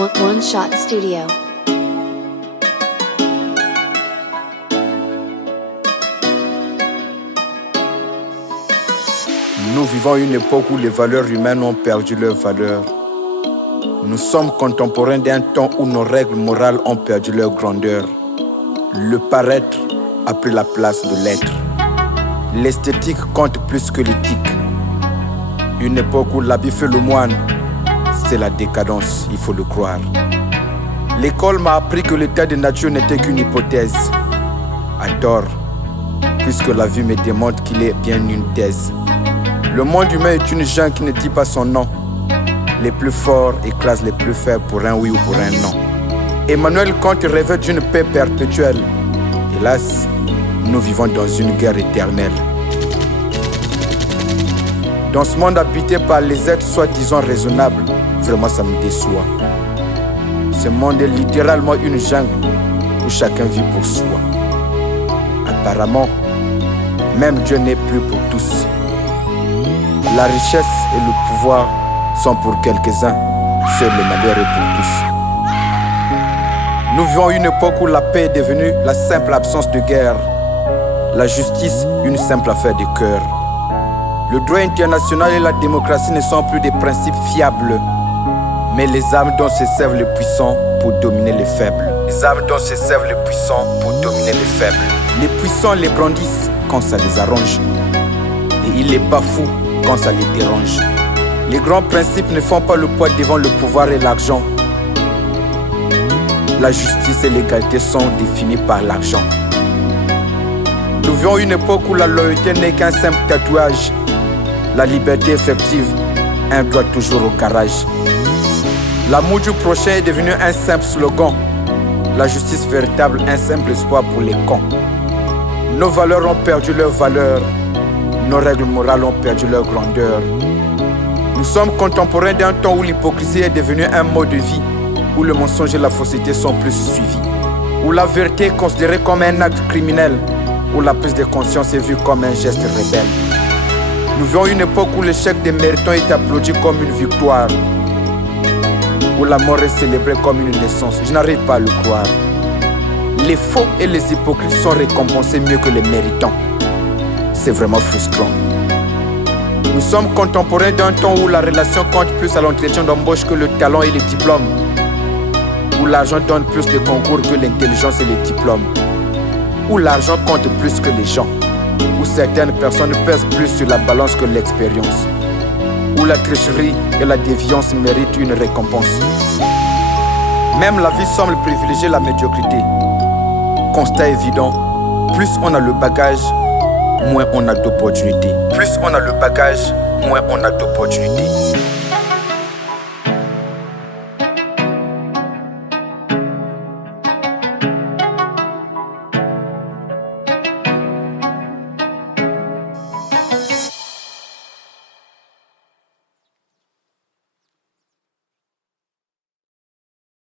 One Shot Studio. Nous vivons une époque où les valeurs humaines ont perdu leur valeur. Nous sommes contemporains d'un temps où nos règles morales ont perdu leur grandeur. Le paraître a pris la place de l'être. L'esthétique compte plus que l'éthique. Une époque où l'habit fait le moine, c'est la décadence, il faut le croire. L'école m'a appris que l'état de nature n'était qu'une hypothèse. À tort, puisque la vie me démontre qu'il est bien une thèse. Le monde humain est une jungle qui ne dit pas son nom. Les plus forts écrasent les plus faibles pour un oui ou pour un non. Emmanuel Kant rêvait d'une paix perpétuelle. Hélas, nous vivons dans une guerre éternelle. Dans ce monde habité par les êtres soi-disant raisonnables, vraiment ça me déçoit. Ce monde est littéralement une jungle où chacun vit pour soi. Apparemment, même Dieu n'est plus pour tous. La richesse et le pouvoir sont pour quelques-uns, seul le malheur est pour tous. Nous vivons une époque où la paix est devenue la simple absence de guerre, la justice une simple affaire de cœur. Le droit international et la démocratie ne sont plus des principes fiables, mais les armes dont se servent les puissants pour dominer les faibles. Les armes dont se servent les puissants pour dominer les faibles. Les puissants les brandissent quand ça les arrange, et ils les bafouent quand ça les dérange. Les grands principes ne font pas le poids devant le pouvoir et l'argent. La justice et l'égalité sont définies par l'argent. Nous vivons une époque où la loyauté n'est qu'un simple tatouage. La liberté effective, un doigt toujours au garage. L'amour du prochain est devenu un simple slogan. La justice véritable, un simple espoir pour les cons. Nos valeurs ont perdu leur valeur. Nos règles morales ont perdu leur grandeur. Nous sommes contemporains d'un temps où l'hypocrisie est devenue un mode de vie, où le mensonge et la fausseté sont plus suivis, où la vérité est considérée comme un acte criminel, où la prise de conscience est vue comme un geste rebelle. Nous vivons une époque où l'échec des méritants est applaudi comme une victoire, où la mort est célébrée comme une naissance. Je n'arrive pas à le croire. Les faux et les hypocrites sont récompensés mieux que les méritants. C'est vraiment frustrant. Nous sommes contemporains d'un temps où la relation compte plus à l'entretien d'embauche que le talent et les diplômes, où l'argent donne plus de concours que l'intelligence et les diplômes, où l'argent compte plus que les gens, où certaines personnes pèsent plus sur la balance que l'expérience, où la tricherie et la déviance méritent une récompense. Même la vie semble privilégier la médiocrité. Constat évident, plus on a le bagage, moins on a d'opportunités. Plus on a le bagage, moins on a d'opportunités.